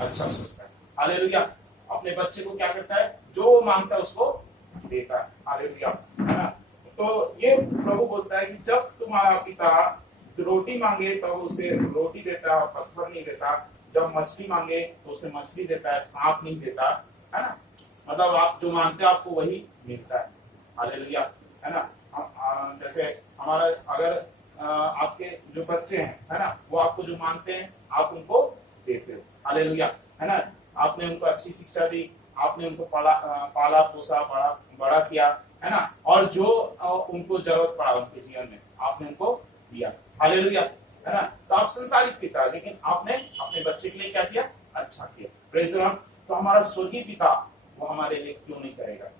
अच्छा सोचता है। हालेलुया। अपने बच्चे को क्या करता है, जो वो मांगता है उसको देता है। हालेलुया, है ना। तो ये प्रभु बोलता है कि जब तुम्हारा पिता रोटी मांगे तो उसे रोटी देता है, पत्थर नहीं देता। जब मछली मांगे तो उसे मछली देता है, सांप नहीं देता, है ना। मतलब आप जो मांगते हो आपको वही मिलता है। हालेलुया, है ना। जैसे हमारा अगर आपके जो बच्चे हैं, है ना, वो आपको जो मांगते हैं आप उनको देते हो। हालेलुया, है ना। आपने उनको अच्छी शिक्षा दी, आपने उनको पाला पोसा, बड़ा किया, है ना। और जो उनको जरूरत पड़ा उनके जीवन में आपने उनको दिया। हालेलुया, है ना। तो आप संसारिक पिता, लेकिन आपने अपने बच्चे के लिए क्या किया, अच्छा किया। Praise the Lord. तो हमारा स्वर्गीय पिता वो हमारे लिए क्यों नहीं करेगा।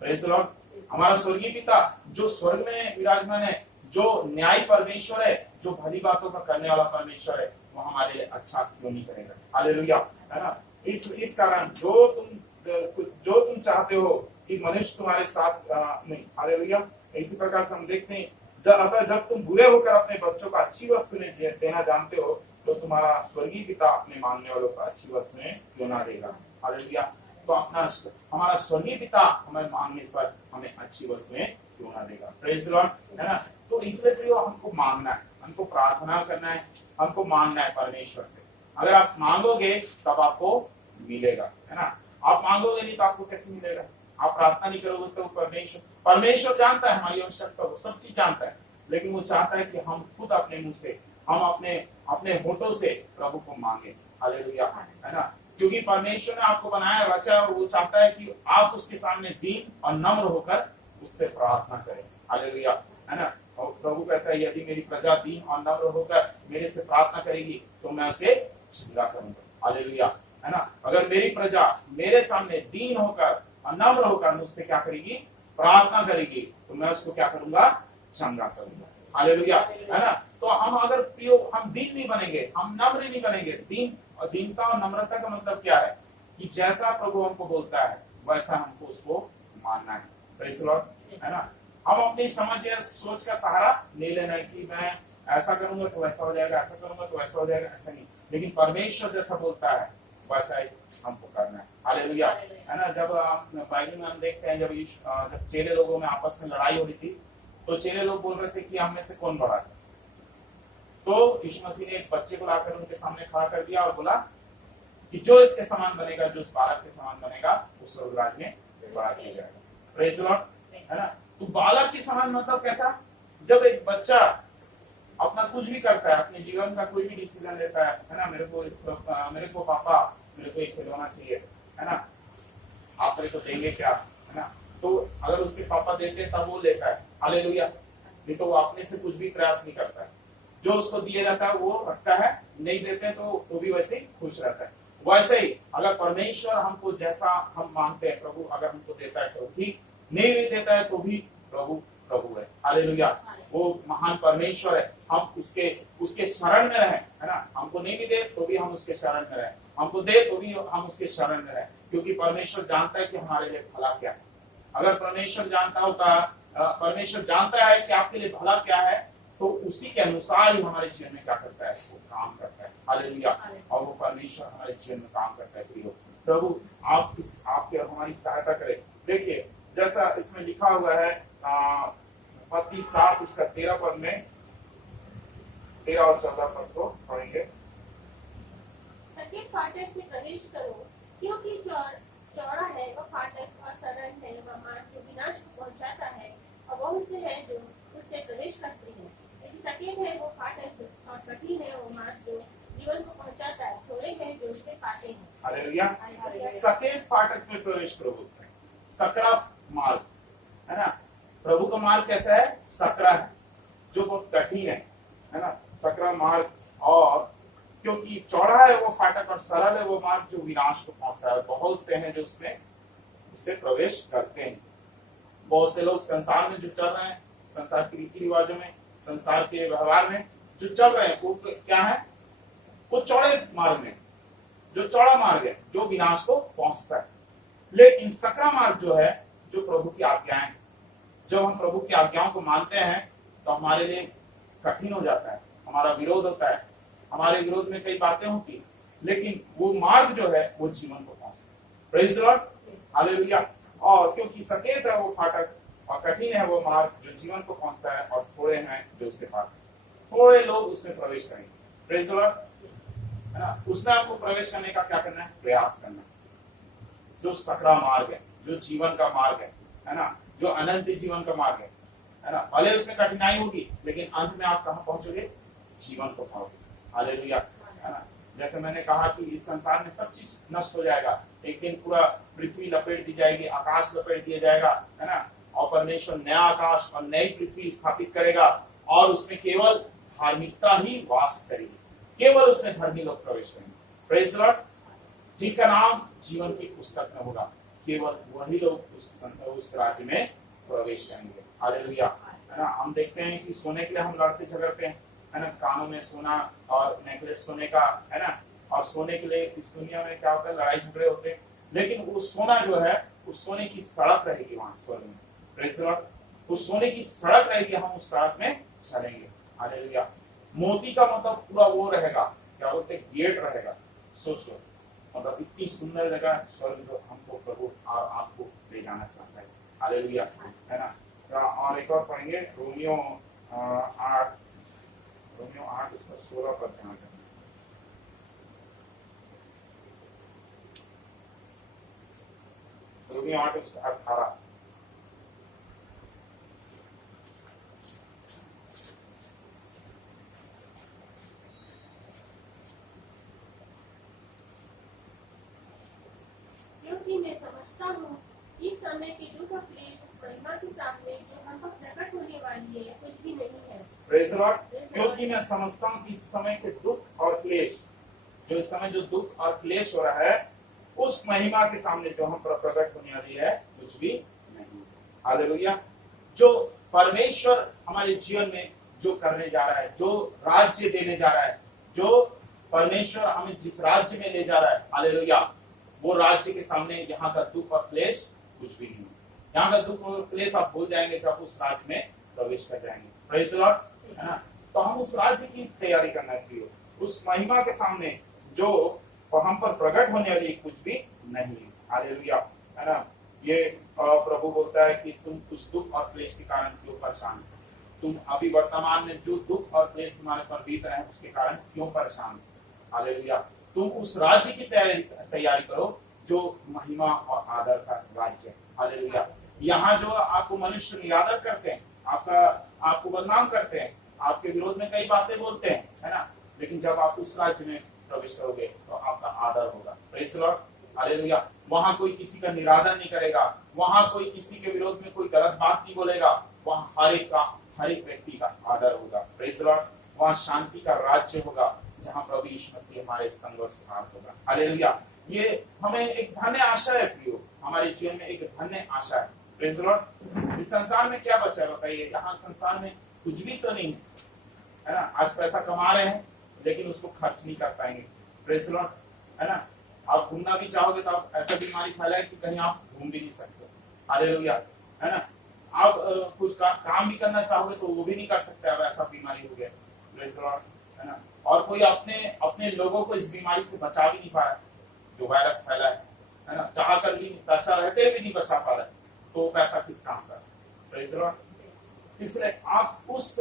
Praise the Lord. हमारा स्वर्गीय पिता जो स्वर्ग में विराजमान है, जो न्यायी परमेश्वर है, जो भली बातों का करने वाला परमेश्वर है, वो हमारे लिए अच्छा क्यों नहीं करेगा। हालेलुया, है ना। इस कारण जो तुम चाहते हो कि मनुष्य तुम्हारे साथ नहीं। हालेलुया। इसी प्रकार से हम देखते हैं जब तुम बुरे होकर अपने बच्चों को अच्छी वस्तु देना जानते हो, तो तुम्हारा स्वर्गीय पिता अपने मांगने वालों को अच्छी वस्तुएं क्यों ना देगा। हालेलुया। तो हमारा स्वर्गीय पिता हमें मांगने पर हमें अच्छी वस्तुएं क्यों ना देगा। प्रेज द लॉर्ड, है ना। तो इसलिए प्रियो हमको मांगना है, हमको प्रार्थना करना है, हमको मांगना है परमेश्वर से। अगर आप मांगोगे तब आपको मिलेगा, है ना। आप मांगोगे नहीं तो आपको कैसे मिलेगा। आप प्रार्थना नहीं करोगे तो परमेश्वर जानता है हमारी आवश्यकता को, सब चीज जानता है, लेकिन वो चाहता है कि हम खुद अपने मुंह से, हम अपने होठों से प्रभु को मांगे। हालेलुया, है ना। क्योंकि परमेश्वर ने आपको बनाया, रचा, और वो चाहता है कि आप उसके सामने दीन और नम्र होकर उससे प्रार्थना करें। हालेलुया, है ना। और प्रभु कहता है यदि मेरी प्रजा दीन और नम्र होकर मेरे से प्रार्थना करेगी तो मैं उसे क्षमा करूंगा। हालेलुया, है ना। अगर मेरी प्रजा मेरे सामने दीन होकर और नम्र होकर मुझसे क्या करेगी, प्रार्थना करेगी, तो मैं उसको क्या करूंगा, क्षमा करूंगा। हालेलुया, है ना। तो हम अगर प्रियो हम दीन नहीं बनेंगे, हम नम्र नहीं बनेंगे। दीनता और नम्रता का मतलब क्या है कि जैसा प्रभु हमको बोलता है वैसा हमको उसको मानना है। प्रेज़ द लॉर्ड, है ना। हम अपनी समझ या सोच का सहारा नहीं लेना है कि मैं ऐसा करूंगा तो वैसा हो जाएगा, ऐसा करूंगा तो वैसा हो जाएगा, ऐसा नहीं। लेकिन परमेश्वर जैसा बोलता है वैसा ही हमको करना है। हालेलुया, है ना। जब बाइबल में हम देखते हैं जब चेले लोगों में आपस में लड़ाई हो रही थी, तो चेले लोग बोल रहे थे कि हम में से कौन बड़ा है। तो यीशु मसीह ने एक बच्चे को लाकर उनके सामने खड़ा कर दिया और बोला कि जो इसके समान बनेगा, जो इस बालक के समान बनेगा, उस स्वर्गराज में बड़ा किया जाएगा। प्रेज़ द लॉर्ड, है ना। तो बालक के समान मतलब कैसा, जब एक बच्चा अपना कुछ भी करता है, अपने जीवन का कोई भी डिसीजन लेता है ना, मेरे को पापा मेरे को एक खिलौना चाहिए, है ना, आप मेरे को देंगे क्या, है ना। तो अगर उसके पापा देते तब वो लेता है। हालेलुया। नहीं तो वो अपने से कुछ भी प्रयास नहीं करता है। जो उसको दिया जाता है वो रखता है, नहीं देते तो वो भी वैसे ही खुश रहता है। वैसे ही अगर परमेश्वर हमको जैसा हम मांगते हैं, प्रभु अगर हमको देता है तो ठीक, नहीं भी देता है तो भी प्रभु प्रभु है। हालेलुया। वो महान परमेश्वर है, हम उसके शरण में रहें, है ना। हमको नहीं भी दे तो भी हम उसके शरण में रहें, हमको दे तो भी हम उसके शरण में रहें, क्योंकि परमेश्वर जानता है कि हमारे लिए भला क्या है। अगर परमेश्वर जानता है कि आपके लिए भला क्या है, तो उसी के अनुसार ही हमारे जीवन में क्या करता है, वो काम करता है। हालेलुया। और वो परमेश्वर हमारे जीवन में काम करता है। प्रभु आपके हमारी सहायता करें। देखिए जैसा इसमें लिखा हुआ है मत्ती 7 उसका 13 पद में, 13 और 14 पद को पढ़ेंगे। सटीक फाटक से प्रवेश करो, क्योंकि चौड़ा है वह फाटक और सरल है वह मार्ग जो विनाश को पहुंचाता है, और बहुत से हैं जो उससे प्रवेश करते हैं। लेकिन सटीक है वो फाटक और कठिन है वो मार्ग जो जीवन को पहुंचाता है, थोड़े हैं जो उससे पाते हैं। हालेलुया। सटीक फाटक में प्रवेश करो, सकरा मार्ग, है ना। प्रभु का मार्ग कैसा है, सकरा है, जो बहुत कठिन है ना, सकरा मार्ग। और क्योंकि चौड़ा है वो फाटक और सरल है वो मार्ग जो विनाश को पहुंचता है, बहुत से हैं जो उससे प्रवेश करते हैं। बहुत से लोग संसार में जो चल रहे हैं, संसार के रीति रिवाजों में, संसार के व्यवहार में जो चल रहे हैं, वो क्या है, वो चौड़े मार्ग में, जो चौड़ा मार्ग है जो विनाश को पहुंचता है। लेकिन सकरा मार्ग जो है, जो प्रभु की आज्ञाएं, जब हम प्रभु की आज्ञाओं को मानते हैं तो हमारे लिए कठिन हो जाता है, हमारा विरोध होता है, हमारे विरोध में कई बातें होती, लेकिन वो मार्ग जो है वो जीवन को पहुंचता है। Praise the Lord, hallelujah. और क्योंकि सकेत है वो फाटक और कठिन है वो मार्ग जो जीवन को पहुंचता है, और थोड़े हैं जो उससे पार, थोड़े लोग उसमें प्रवेश करेंगे। प्रेज द लॉर्ड, है ना। उसने आपको प्रवेश करने का क्या करना है? प्रयास करना है। जो सकरा मार्ग है, जो जीवन का मार्ग है ना, जो अनंत जीवन का मार्ग है ना। भले उसमें कठिनाई होगी, लेकिन अंत में आप कहां पहुंचोगे? जीवन को पाओगे। हालेलुया, है ना। जैसे मैंने कहा कि इस संसार में सब चीज नष्ट हो जाएगा, एक दिन पूरा पृथ्वी लपेट दी जाएगी, आकाश लपेट दिया जाएगा, है ना। और परमेश्वर नया आकाश और नई पृथ्वी स्थापित करेगा, और उसमें केवल धार्मिकता ही वास करेगी, केवल उसमें धर्मी लोग प्रवेश करेंगे। प्रेज द लॉर्ड, जिनका नाम जीवन की पुस्तक में होगा, केवल वही लोग उस राज्य में प्रवेश करेंगे। हालेलुया, है ना। हम देखते हैं कि सोने के लिए हम लड़ते झगड़ते हैं, है ना। कानों में सोना और नेकलेस सोने का, है ना। और सोने के लिए इस दुनिया में क्या होता है? लड़ाई झगड़े होते हैं। लेकिन वो सोना जो है, उस सोने की सड़क रहेगी वहां स्वर्ग में। प्रेज द लॉर्ड, उस सोने की सड़क रहेगी, हम उस सड़क में चलेंगे। हालेलुया। मोती का मतलब पूरा वो रहेगा, क्या बोलते हैं? गेट रहेगा। सोचो, मतलब इतनी सुंदर जगह स्वर्ग जो हमको प्रभु और आपको ले जाना चाहता है। हालेलुया, है ना। और एक और पढ़ेंगे, रोमियो 8 उसका 16 पर ध्यान करना। रोमियो 8 उसका 18। क्योंकि मैं समझता हूँ इस समय की दुख और क्लेश उस महिमा के सामने जो हम पर प्रकट होने वाली है कुछ भी नहीं है। प्रेज द लॉर्ड, क्योंकि मैं समझता हूँ इस समय के दुख और क्लेश, जो इस समय जो दुख और क्लेश हो रहा है, उस महिमा के सामने जो हम पर प्रकट होने वाली है कुछ भी नहीं। हालेलुया। जो परमेश्वर हमारे जीवन में जो करने जा रहा है, जो राज्य देने जा रहा है, जो परमेश्वर हमें जिस राज्य में ले जा रहा है, हालेलुया, वो राज्य के सामने यहाँ का दुख और क्लेश कुछ भी नहीं। यहाँ का दुख और क्लेश आप भूल जाएंगे जब उस राज्य में प्रवेश कर जाएंगे। प्रेज द लॉर्ड, है ना। तो हम उस राज्य की तैयारी करना चाहिए, उस महिमा के सामने जो हम पर प्रकट होने वाली कुछ भी नहीं। हालेलुया, है ना। ये प्रभु बोलता है कि तुम उस दुख और क्लेश के कारण क्यों परेशान हो? तुम अभी वर्तमान में जो दुख और क्लेश तुम्हारे पर बीत रहे हैं उसके कारण क्यों परेशान हो? हालेलुया। तुम उस राज्य की तैयारी करो जो महिमा और आदर का राज्य है। हालेलुया। यहाँ जो आपको मनुष्य निरादर करते हैं, आपको बदनाम करते हैं, आपके विरोध में कई बातें बोलते हैं, है ना। लेकिन जब आप उस राज्य में प्रवेश करोगे तो आपका आदर होगा। Praise the Lord, hallelujah. वहां कोई किसी का निरादर नहीं करेगा, वहां कोई किसी के विरोध में कोई गलत बात नहीं बोलेगा, वहां हर एक व्यक्ति का आदर होगा। Praise the Lord. वहां शांति का राज्य होगा जहां प्रभु यीशु मसीह हमारे संग और साथ होगा। हालेलुया। ये हमें एक धन्य आशा है प्रियो, हमारे जीवन में एक धन्य आशा है। Praise the Lord. इस संसार में क्या बचा है बताइए? यहाँ संसार में कुछ भी तो नहीं है ना। आज पैसा कमा रहे हैं लेकिन उसको खर्च नहीं कर पाएंगे। प्रेज द लॉर्ड, है ना। आप घूमना भी चाहोगे तो आप ऐसा बीमारी फैलाए कि कहीं आप घूम भी नहीं सकते। हालेलुया, है ना। आप कुछ काम भी करना चाहोगे तो वो भी नहीं कर सकते, अब ऐसा बीमारी हो गया। प्रेज द लॉर्ड, है ना। और कोई अपने लोगों को इस बीमारी से बचा भी नहीं पा रहा, जो वायरस फैला है ना। चाह कर भी पैसा रहते भी नहीं बचा पा रहा, तो पैसा किस काम का? Praise the Lord. इसलिए आप उस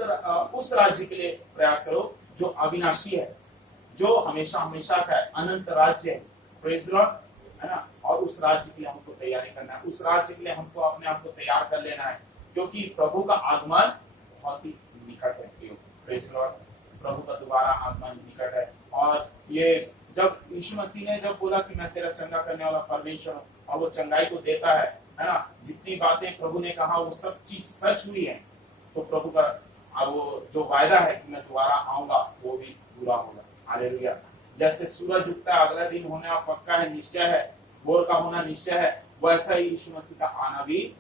राज्य के लिए प्रयास करो जो अविनाशी है, जो हमेशा हमेशा का है, अनंत राज्य है। प्रेज द लॉर्ड, है ना। और उस राज्य के लिए हमको तैयारी करना है, उस राज्य के लिए हमको अपने आप को तैयार कर लेना है, क्योंकि प्रभु का आगमन बहुत ही निकट है। प्रेज द लॉर्ड, प्रभु का दोबारा आगमन निकट है। और ये जब यीशु मसीह ने जब बोला कि मैं तेरा चंगा करने वाला परमेश्वर हूं, और वो चंगाई को देता है ना। जितनी बातें प्रभु ने कहा वो सब चीज सच हुई है, तो प्रभु का वो जो वायदा है कि मैं दोबारा आऊंगा वो भी पूरा होगा। हालेलुया। जैसे सूरज उगता है अगला दिन होना पक्का है, निश्चय है, भोर का होना निश्चय है, वैसा ही यीशु मसीह का आना भी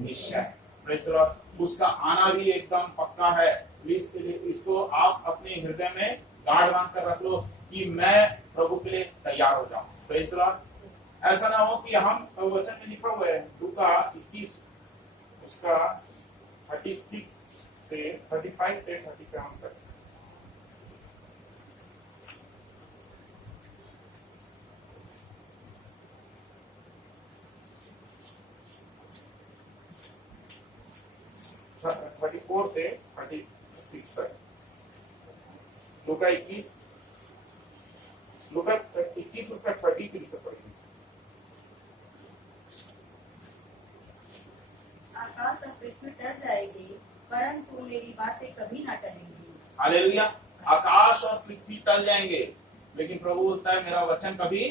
निश्चय है। Praise the Lord. उसका आना भी एकदम पक्का है। इसको आप अपने हृदय में गाढ़ बांध कर रख लो कि मैं प्रभु के लिए तैयार हो जाऊं। Praise the Lord. ऐसा ना हो कि हम वचन में लिखा हुआ है लूका 21 उसका 35 से 37 तक। 34 से 36 तक। लूका 21 उसका 33 से पढ़िए। आकाश और पृथ्वी टल जाएगी, परंतु मेरी बातें कभी ना टलेंगी। हालेलुया। आकाश और पृथ्वी टल जाएंगे, लेकिन प्रभु बोलता है मेरा वचन कभी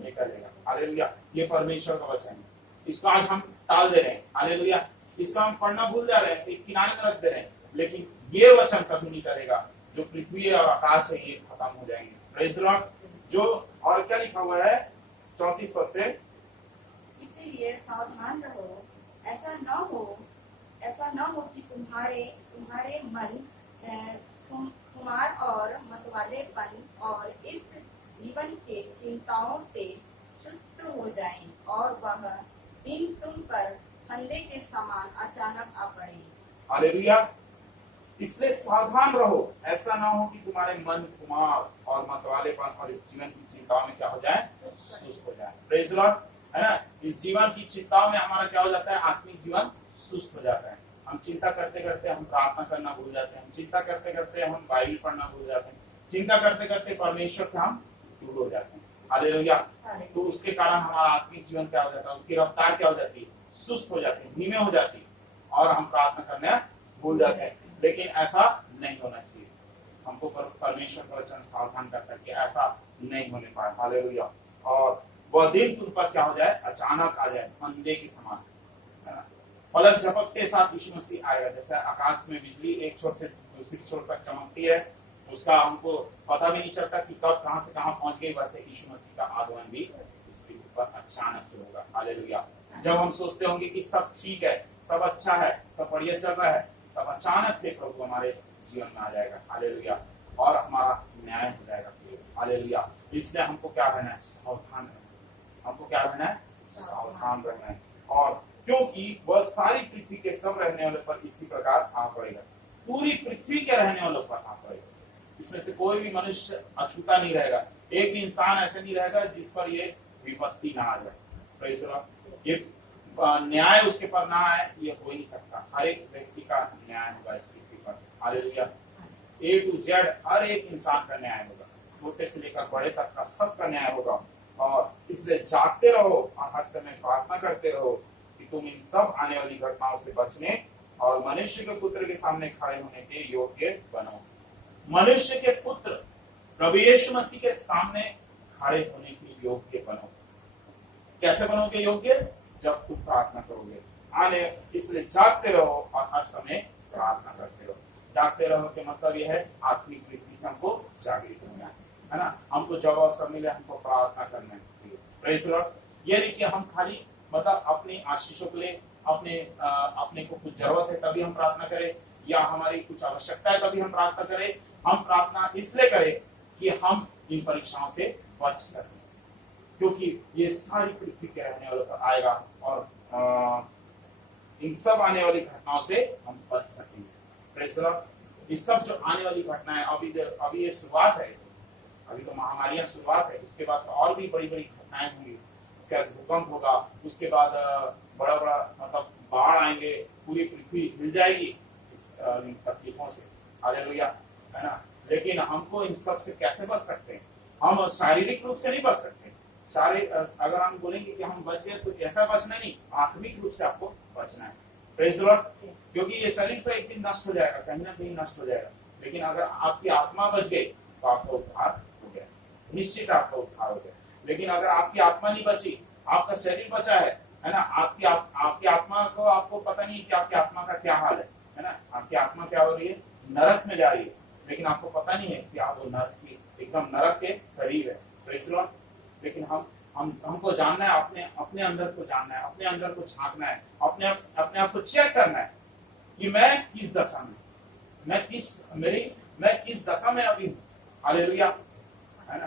नहीं टलेगा। हालेलुया। ये परमेश्वर का वचन है, इसको आज हम टाल दे रहे हैं। हालेलुया। इसको हम पढ़ना भूल जा रहे हैं, एक किनारे में रख दे रहे हैं, लेकिन ये वचन कभी नहीं करेगा। जो पृथ्वी और आकाश है ये खत्म हो जाएंगे। Praise Lord. जो और क्या लिखा हुआ है 34 पद से, इसीलिए सावधान रहो, ऐसा न हो कि तुम्हारे मन खुमार और मतवालेपन और इस जीवन के चिंताओं से सुस्त हो जाएं, और वह दिन तुम पर फंदे के समान अचानक आ पड़े। हालेलुया। इसलिए सावधान रहो, ऐसा ना हो कि तुम्हारे मन खुमार और मतवालेपन और इस जीवन की चिंताओं में क्या हो जाए, सुस्त हो जाए। Praise Lord. है ना। इस जीवन की चिंताओं में हमारा क्या हो जाता है, आत्मिक जीवन सुस्त हो जाता है। हम चिंता करते करते हम प्रार्थना करना भूल जाते हैं, हम चिंता करते करते हम बाइबल पढ़ना भूल जाते हैं, चिंता करते करते परमेश्वर से हम दूर हो जाते हैं। हालेलुया। तो उसके कारण हमारा आत्मिक जीवन क्या हो जाता है, उसकी रफ्तार क्या हो जाती है, सुस्त हो जाती है, धीमे हो जाती है, और हम प्रार्थना करना भूल जाते हैं। लेकिन ऐसा नहीं होना चाहिए। हमको परमेश्वर का वचन सावधान करता है कि ऐसा नहीं होने पाए। हालेलुया। और वह दिन तुम पर क्या हो जाए, अचानक आ जाए, फंदे के समान। है ना। पलक झपक के साथ यीशु मसीह आएगा। जैसे आकाश में बिजली एक छोर से दूसरी छोर तक चमकती है, उसका हमको पता भी नहीं चलता कि कब कहां से कहां पहुंच गई, वैसे यीशु मसीह का आगमन भी इस पृथ्वी पर अचानक से होगा। हालेलुया। जब हम सोचते होंगे कि सब ठीक है, सब अच्छा है, सब बढ़िया चल रहा है, तब अचानक से प्रभु हमारे जीवन में आ जाएगा। हालेलुया। और हमारा न्याय हो जाएगा। हालेलुया। इसलिए हमको क्या रहना है, सावधान रहना है। हमको क्या रहना है, सावधान रहना है। और क्योंकि वह सारी पृथ्वी के सब रहने वालों पर इसी प्रकार आ पड़ेगा। पूरी पृथ्वी के रहने वालों पर आ पड़ेगा। इसमें से कोई भी मनुष्य अछूता नहीं रहेगा। एक भी इंसान ऐसे नहीं रहेगा जिस पर ये विपत्ति ना आ जाए। Praise the Lord. ये न्याय उसके पर ना आए, ये हो ही नहीं सकता। हर एक व्यक्ति का न्याय होगा इस पृथ्वी पर। हालेलुया। A to Z हर एक इंसान का न्याय होगा, छोटे से लेकर बड़े तक का सबका न्याय होगा। और इसलिए जागते रहो और हर समय प्रार्थना करते रहो कि तुम इन सब आने वाली घटनाओं से बचने और मनुष्य के पुत्र के सामने खड़े होने के योग्य बनो। मनुष्य के पुत्र प्रभु यीशु मसीह के सामने खड़े होने के योग्य बनो। कैसे बनोगे योग्य, जब तुम प्रार्थना करोगे। इसलिए जागते रहो और हर समय प्रार्थना करते रहो। जागते रहो के मतलब यह है आत्मिक रीति से हमको जागृत होना है ना। हमको जब अवसर मिले हमको प्रार्थना करना है। Praise the Lord. ये नहीं कि हम खाली मतलब अपनी आशीषों के लिए अपने को कुछ जरूरत है तभी हम प्रार्थना करें, या हमारी कुछ आवश्यकता है तभी हम प्रार्थना करें। हम प्रार्थना इसलिए करें कि हम इन परीक्षाओं से बच सकें, क्योंकि ये सारी पृथ्वी के रहने वालों पर आएगा और इन सब आने वाली घटनाओं से हम बच सकेंगे। Praise the Lord. ये सब जो आने वाली घटनाएं अभी ये शुरुआत है, अभी तो महामारियां शुरुआत है, इसके बाद और भी बड़ी बड़ी घटनाएं होंगी। उसके बाद भूकंप होगा, उसके बाद बड़ा बड़ा मतलब बाढ़ आएंगे, पूरी पृथ्वी हिल जाएगी इस तकलीफों से। हालेलुया। है ना। लेकिन हमको इन सब से कैसे बच सकते हैं? हम शारीरिक रूप से नहीं बच सकते। अगर हम बोलेंगे कि हम बच गए तो ऐसा बचना नहीं, आत्मिक रूप से आपको बचना है। Praise the Lord. क्योंकि ये शरीर तो एक दिन नष्ट हो जाएगा, कहीं ना कहीं नष्ट हो जाएगा, लेकिन अगर आपकी आत्मा बच गई तो आपका उद्धार हो गया, निश्चित आपका उद्धार हो गया। लेकिन अगर आपकी आत्मा नहीं बची, आपका शरीर बचा है ना, आपकी आत्मा को आपको पता नहीं कि आपकी आत्मा का क्या हाल है ना। आपकी आत्मा क्या हो रही है, नरक में जा रही है, लेकिन आपको पता नहीं है कि आप वो नरक की एकदम नरक के करीब है। Praise the Lord. लेकिन हमको जानना है, अपने अंदर को जानना है, अपने अंदर को झांकना है, अपने आप को चेक करना है कि मैं किस दशा में, मैं किस दशा में अभी हूँ। हालेलुया। है ना।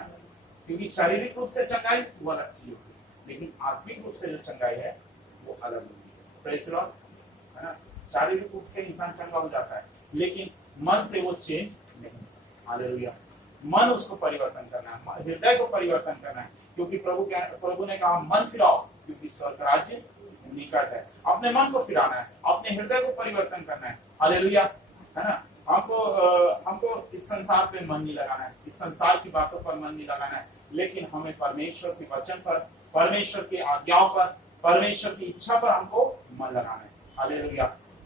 क्योंकि शारीरिक रूप से चंगाई वो अलग चीज होगी, लेकिन आत्मिक रूप से जो चंगाई है वो अलग होगी। Praise the Lord. है ना। शारीरिक रूप से इंसान चंगा हो जाता है, लेकिन मन से वो चेंज नहीं। हालेलुया। मन उसको परिवर्तन करना है, हृदय को परिवर्तन करना है, क्योंकि प्रभु ने कहा मन फिराओ क्योंकि स्वर्ग राज्य निकट है। अपने मन को फिराना है, अपने हृदय को परिवर्तन करना है, हालेलुया, है ना। हमको इस संसार पे मन नहीं लगाना है, इस संसार की बातों पर मन नहीं लगाना है, लेकिन हमें परमेश्वर के वचन पर, परमेश्वर की आज्ञाओं पर, परमेश्वर की इच्छा पर हमको मन लगाना है। हालेलुया,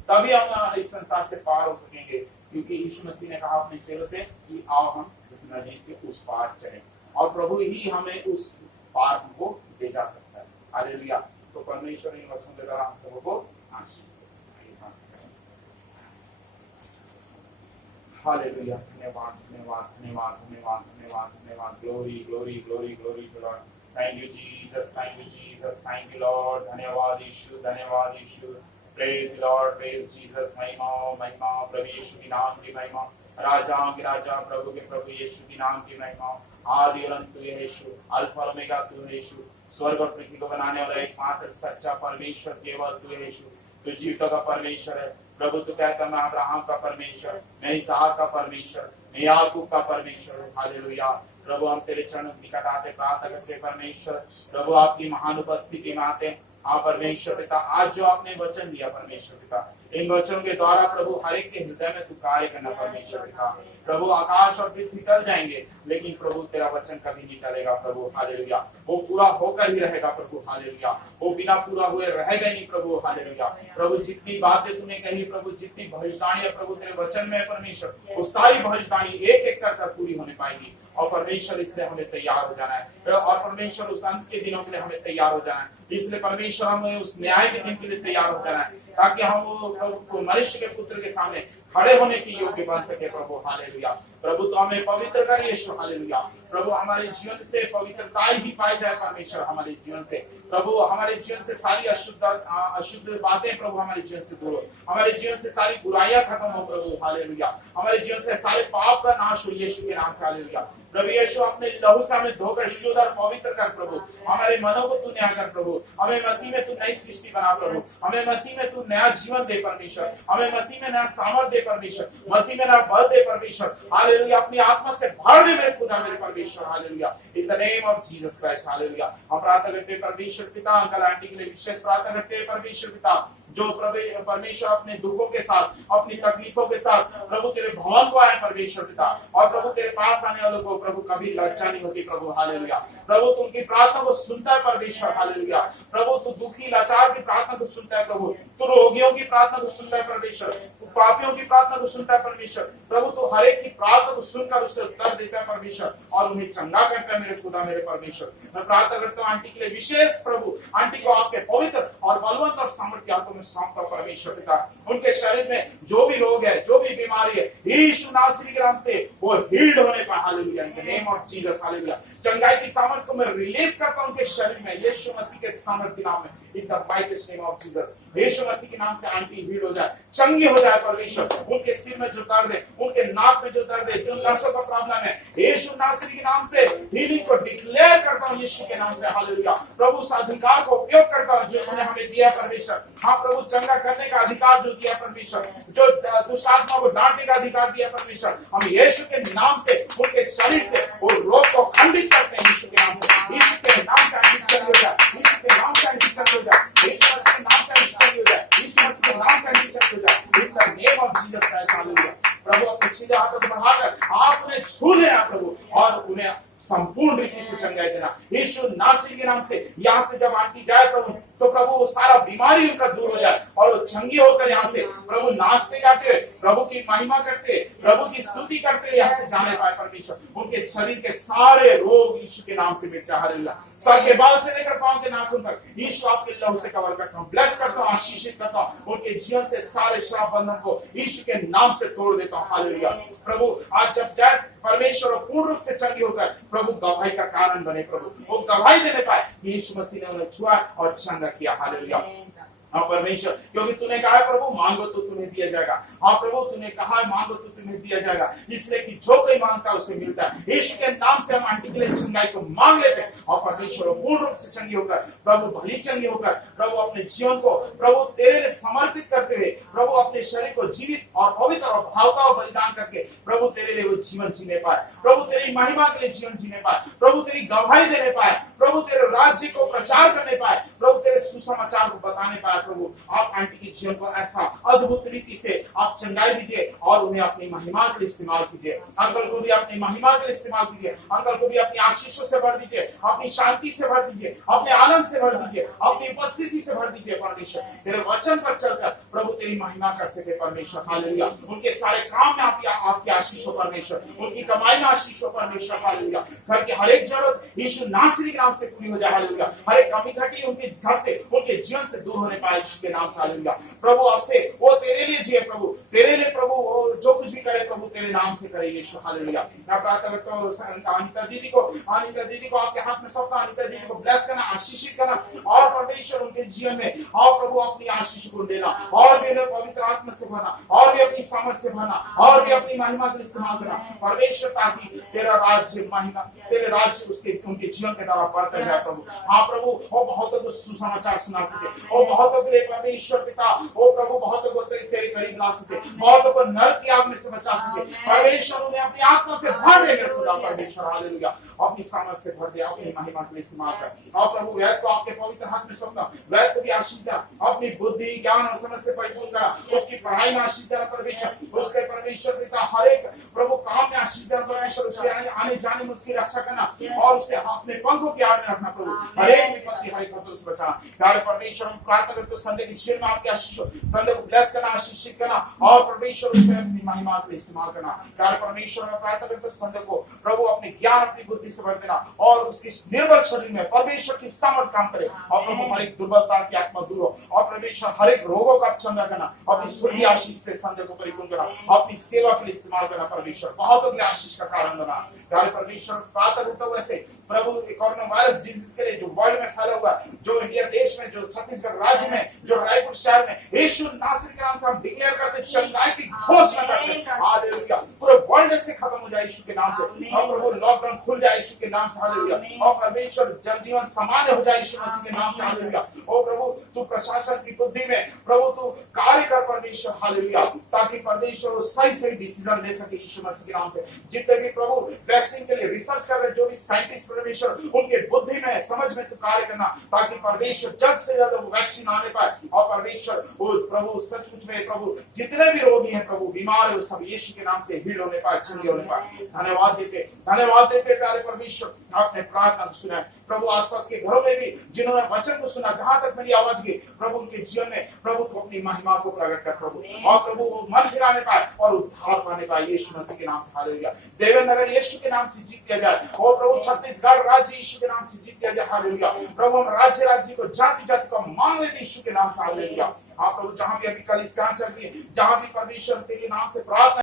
तभी हम इस संसार से पार हो सकेंगे, क्योंकि यीशु मसीह ने कहा अपने चेलों से कि आओ हम इस नदी के उस पार चलें, और प्रभु ही हमें उस पार हमको ले जा सकता है। हालेलुया, तो परमेश्वर इन वचनों के द्वारा हम सबको आशीष दे। हालेलुया, धन्यवाद धन्यवाद धन्यवाद धन्यवाद धन्यवाद धन्यवाद, glory glory glory glory to Lord. Thank you Jesus, thank you Jesus, thank you Lord. धन्यवाद यीशु, धन्यवाद यीशु। Praise Lord, praise Jesus. महिमा महिमा प्रभु यीशु के नाम की महिमा, राजाओं के राजा, प्रभु के प्रभु यीशु के नाम की महिमा। आदि और अंत तू है यीशु, अल्फा और ओमेगा तू है यीशु, स्वर्ग और पृथ्वी को बनाने वाला एकमात्र सच्चा परमेश्वर केवल तू है यीशु। तू जीवितों का परमेश्वर है प्रभु। तू कहता मैं अब्राहम का परमेश्वर, मैं इसहाक का परमेश्वर, मैं याकूब का परमेश्वर। हालेलुया, प्रभु हम तेरे चरणों की निकट आते प्रार्थना करते परमेश्वर, प्रभु आपकी महान उपस्थिति में आते। हाँ परमेश्वर पिता, आज जो आपने वचन दिया परमेश्वर पिता, इन वचनों के द्वारा प्रभु हर एक के हृदय में तू कार्य करना परमेश्वर पिता। प्रभु आकाश और पृथ्वी टल जाएंगे, लेकिन प्रभु तेरा वचन कभी नहीं टलेगा प्रभु। हालेलुया, वो पूरा होकर ही रहेगा प्रभु। हालेलुया, वो बिना पूरा हुए रहेगा नहीं प्रभु। हालेलुया, प्रभु जितनी बातें तूने कही प्रभु, जितनी भविष्यवाणी प्रभु तेरे वचन में परमेश्वर, वो सारी भविष्यवाणी एक एक कर पूरी होने पाएगी। और परमेश्वर इसलिए हमें तैयार हो जाना है, और परमेश्वर उस अंत के दिनों के लिए हमें तैयार हो जाना है। इसलिए परमेश्वर हमें उस न्याय के दिन के लिए तैयार हो जाना है, ताकि हम मनुष्य के पुत्र के सामने खड़े होने की योग्य बन सके प्रभु। हालेलुया, प्रभु तो हमें पवित्र कर यीशु। हालेलुया, प्रभु हमारे जीवन से पवित्रता ही पाई जाए परमेश्वर हमारे जीवन से। प्रभु हमारे जीवन से सारी अशुद्ध बातें प्रभु हमारे जीवन से दूर हो, हमारे जीवन से सारी बुराइयां खत्म हो प्रभु। हालेलुया, हमारे जीवन से सारे पाप का नाश हो यीशु के नाम से। हालेलुया, प्रभु यीशु अपने लहू से हमें धोकर शुद्ध और पवित्र कर प्रभु। हमारे मनों को तू न्याय कर प्रभु, हमें मसीह में तू नई सृष्टि बना प्रभु, हमें मसीह में तू नया जीवन दे परमेश्वर, हमें मसीह में नया सामर्थ दे परमेश्वर, मसीह में नया बल दे परमेश्वर। हालेलुया, अपनी आत्मा से भर दे मेरे खुदा मेरे परमेश्वर। Hallelujah, in the name of Jesus Christ. Hallelujah, हम प्रार्थना करते हैं परमेश्वर पिता, अंकल आंटी के लिए विशेष प्रार्थना करते हैं परमेश्वर पिता, जो प्रभु परमेश्वर अपने दुखों के साथ, अपनी तकलीफों के साथ प्रभु तेरे भवन को आए परमेश्वर पिता, और प्रभु तेरे पास आने वालों को प्रभु कभी लज्जा नहीं होती प्रभु। हालेलुया, प्रभु तू उनकी प्रार्थना को सुनता है परमेश्वर। हालेलुया, प्रभु तू दुखी लाचार की प्रार्थना को सुनता है प्रभु, तू रोगियों की प्रार्थना को सुनता है परमेश्वर, तू पापियों की प्रार्थना को सुनता है परमेश्वर। प्रभु तू हर एक की प्रार्थना को सुनकर उसे उत्तर देता है परमेश्वर, और उन्हें चंगा करता है मेरे खुदा मेरे परमेश्वर। मैं प्रार्थना करता हूँ आंटी के लिए विशेष प्रभु, आंटी को आपके पवित्र और बलवंत और सामर्थ्य हाथों में सौंपता हूं परमेश्वर पिता। उनके शरीर में जो भी रोग है, जो भी बीमारी है, यीशु नासरी के नाम से वो हील्ड होने पाए। Hallelujah, in the name of Jesus. Hallelujah, चंगाई की सामर्थ्य को मैं रिलीज करता हूं उनके शरीर में यीशु मसीह के सामर्थ्य के नाम में, in the mightiest name of Jesus. यीशु मसीह के नाम से आंटी हील्ड हो जाए, चंगी हो जाए परमेश्वर। उनके सिर में जो दर्द है, उनके नाक में जो दर्द है, जो नसों का प्रॉब्लम है, यीशु नासरी के नाम से हीलिंग को डिक्लेयर करता हूं यीशु के नाम से। हालेलुया, प्रभु उस अधिकार को उपयोग करता हूं जो उन्होंने हमें दिया परमेश्वर। हाँ प्रभु, चंगा करने का अधिकार जो दिया परमेश्वर, जो दुष्ट आत्मा को डांटने का अधिकार दिया परमेश्वर, हम यीशु के नाम से उनके शरीर से वो रोग को खंडित करते हैं यीशु के नाम से। यीशु के नाम से आंटी चंगी हो जाए, यीशु के नाम से आंटी चंगी हो जाए, यीशु मसीह के नाम से आंटी चंगी हो जाए, यीशु मसीह के नाम से आंटी चंगी हो जाए, in the name of Jesus Christ. Hallelujah, प्रभु अपने सीधे हाथों को बढ़ाकर आप उन्हें छू लेना प्रभु, और उन्हें संपूर्ण रीति से चंगाई देना यीशु नासरी के नाम से। यहाँ से जब आंटी जाए प्रभु, तो प्रभु सारा बीमारी उनका दूर हो जाए, और वो चंगी होकर यहाँ से प्रभु नाचते गाते प्रभु की महिमा करते, प्रभु की स्तुति करते यहाँ से जाने पाए परमेश्वर। उनके शरीर के सारे रोग यीशु के नाम से मिट जाए। हालेलुया, सर के बाल से लेकर पांव के नाखून तक यीशु आपके लहू से कवर करता हूँ, ब्लेस करता हूँ, आशीषित करता हूँ। उनके जीवन से सारे श्राप बंधन को यीशु के नाम से तोड़ देता हूँ। हालेलुया, प्रभु आज जब जाए परमेश्वर पूर्ण रूप से चंगी होकर प्रभु गवाही का कारण बने, प्रभु वो गवाही देने पाए यीशु मसीह ने उन्हें छुआ और चंगा किया। हालेलुया, हाँ परमेश्वर, क्योंकि तूने कहा है प्रभु मांगो तो तुम्हें दिया जाएगा। हाँ प्रभु, तूने कहा है मांगो तो तुम्हें दिया जाएगा, इसलिए कि जो कोई मांगता है उसे मिलता है। यीशु के नाम से हम आंटी के लिए चंगाई को मांग लेते हैं, और परमेश्वर पूर्ण रूप से चंगी होकर प्रभु भली चंगी होकर प्रभु अपने जीवन को प्रभु तेरे लिए समर्पित करते हुए प्रभु अपने शरीर को जीवित और पवित्र और भावता और बलिदान करके प्रभु तेरे लिए वो जीवन जीने पाए, प्रभु तेरी महिमा के लिए जीवन जीने पाए, प्रभु तेरी गवाही देने पाए, प्रभु तेरे राज्य को प्रचार करने पाए, प्रभु तेरे तेरे सुसमाचार को बताने पाए प्रभु। आप आंटी के जीवन को ऐसा अद्भुत रीति से आप चंगाई दीजिए और उन्हें अपनी महिमा के लिए इस्तेमाल कीजिए। अंकल को भी अपनी महिमा के लिए इस्तेमाल कीजिए। अंकल को भी अपनी आशीषों से भर दीजिए, अपनी शांति से भर दीजिए, अपने आनंद से भर दीजिए, अपनी उपस्थिति से भर दीजिए परमेश्वर। तेरे वचन पर चलकर प्रभु तेरी महिमा कर सके परमेश्वर। हालेलुया। उनके सारे काम में आपकी आशीष हो परमेश्वर, उनकी कमाई में आशीष हो परमेश्वर। हालेलुया। घर की हर एक जरूरत यीशु नासरी के नाम से पूरी हो जाए। हालेलुया। हर एक कमी घटी उनके घर से, उनके जीवन से दूर होने पाए यीशु के नाम से। हालेलुया। प्रभु आपसे वो तेरे लिए जिए प्रभु, तेरे लिए प्रभु वो जो कुछ भी करे प्रभु तेरे नाम से करे यीशु। हालेलुया। मैं प्रार्थना करता हूँ अनिता दीदी को आपके हाथ में सौंपता। अनिता दीदी को ब्लेस करना, आशीषित करना और परमेश्वर उनके जीवन में और प्रभु अपनी आशीष को देना और भी उन्हें पवित्र आत्मा से भरना और भी अपनी सामर्थ से भरना और भी अपनी महिमा के लिए इस्तेमाल करना परमेश्वर, ताकि तेरा राज्य महिमा, तेरे राज्य उसके उनके जीवन के द्वारा बढ़ता जाए प्रभु। हाँ प्रभु, वो बहुतों को सुसमाचार सुना सके, वो बहुतों के लिए परमेश्वर पिता, वो प्रभु बहुतों को तेरे करीब ला सके, बहुतों को नरक की आग में से बचा सके परमेश्वर। उन्हें अपनी आत्मा से भर दे खुदा परमेश्वर। हालेलुया। अपनी सामर्थ से भर दे, अपनी महिमा के लिए इस्तेमाल कर। और प्रभु वैद को आपके पवित्र हाथ में सौंपना, वैद को भी आशीष देना, अपनी बुद्धि ज्ञान और समझ से परिपूर्ण करा, उसकी पढ़ाई में आशीष देना परमेश्वर, उसके परमेश्वर पिता हर एक प्रभु काम में आशीष देना परमेश्वर, उसके आने जाने में उसकी रक्षा करना और उसे अपने पंखों की आड़ में रखना प्रभु। हर एक विपत्ति हर एक खतरे से बचाना प्यारे परमेश्वर। हम प्रार्थना करते हैं संडे की जीवन में आपकी आशीष हो, संडे को ब्लेस करना, आशीषित करना और परमेश्वर उसे अपनी महिमा के लिए इस्तेमाल करना प्यारे परमेश्वर। मैं प्रार्थना करते हैं संडे को प्रभु अपने ज्ञान अपनी बुद्धि से भर देना और उसकी निर्बल शरीर में परमेश्वर की सामर्थ काम करे और प्रभु हर एक दुर्बलता की आत्मा दूर हो और परमेश्वर हर एक रोगों का चंगा करना, अपनी स्वर्गीय आशीष से संडे को परिपूर्ण करना, अपनी सेवा के लिए इस्तेमाल करना परमेश्वर, बहुतों के आशीष का कारण बना प्यारे परमेश्वर। प्रार्थना करता हूँ वैसे प्रभु कोरोना वायरस डिजीज के लिए जो वर्ल्ड में फैला हुआ, जो इंडिया देश में, जो छत्तीसगढ़ राज्य में, जो रायपुर शहर में यीशु नासरी के नाम से हम डिक्लेयर करते, चंगाई की घोषणा करते। हालेलुया। पूरे वर्ल्ड से खत्म हो जाए यीशु के नाम से और प्रभु लॉकडाउन खुल जाए यीशु के नाम से। हालेलुया। और परमेश्वर जनजीवन सामान्य हो जाए यीशु मसीह के नाम से। हालेलुया। ओ प्रभु तू प्रशासन की बुद्धि में प्रभु तू कार्य कर परमेश्वर। हालेलुया। ताकि परमेश्वर सही डिसीजन ले सके यीशु मसीह के नाम से। जितने भी प्रभु वैक्सीन के लिए रिसर्च कर रहे, जो भी साइंटिस्ट परमेश्वर उनके बुद्धि में समझ में तो कार्य करना, ताकि परमेश्वर जल्द से जल्द वो वैक्सीन आने पाए और परमेश्वर वो प्रभु सचमुच में प्रभु जितने भी रोगी हैं प्रभु बीमार है वो सब यीशु के नाम से हील होने पाए, चंगे होने पाए। धन्यवाद देते प्यारे परमेश्वर। आपने प्रार्थना सुना प्रभु, आसपास के घरों में भी जिन्होंने वचन को सुना, जहां तक मेरी आवाज गई प्रभु उनके जीवन में प्रभु तो अपनी महिमा को प्रकट कर प्रभु और प्रभु वो मन फिराने पाए और उद्धार पाने पाए यीशु मसीह के नाम से। हालेलुया। देवेंद्र यीशु के नाम से जीत दिया जाए और प्रभु छत्तीसगढ़ राज्य यीशु के नाम से जीत दिया जाए। हालेलुया। प्रभु हम राज्य को जाति को मान लेते यीशु के नाम से। हालेलुया। आप प्रभु जहां भी अभी कल इस चल रही है, जहां भी परमेश्वर तेरे नाम से प्रार्थना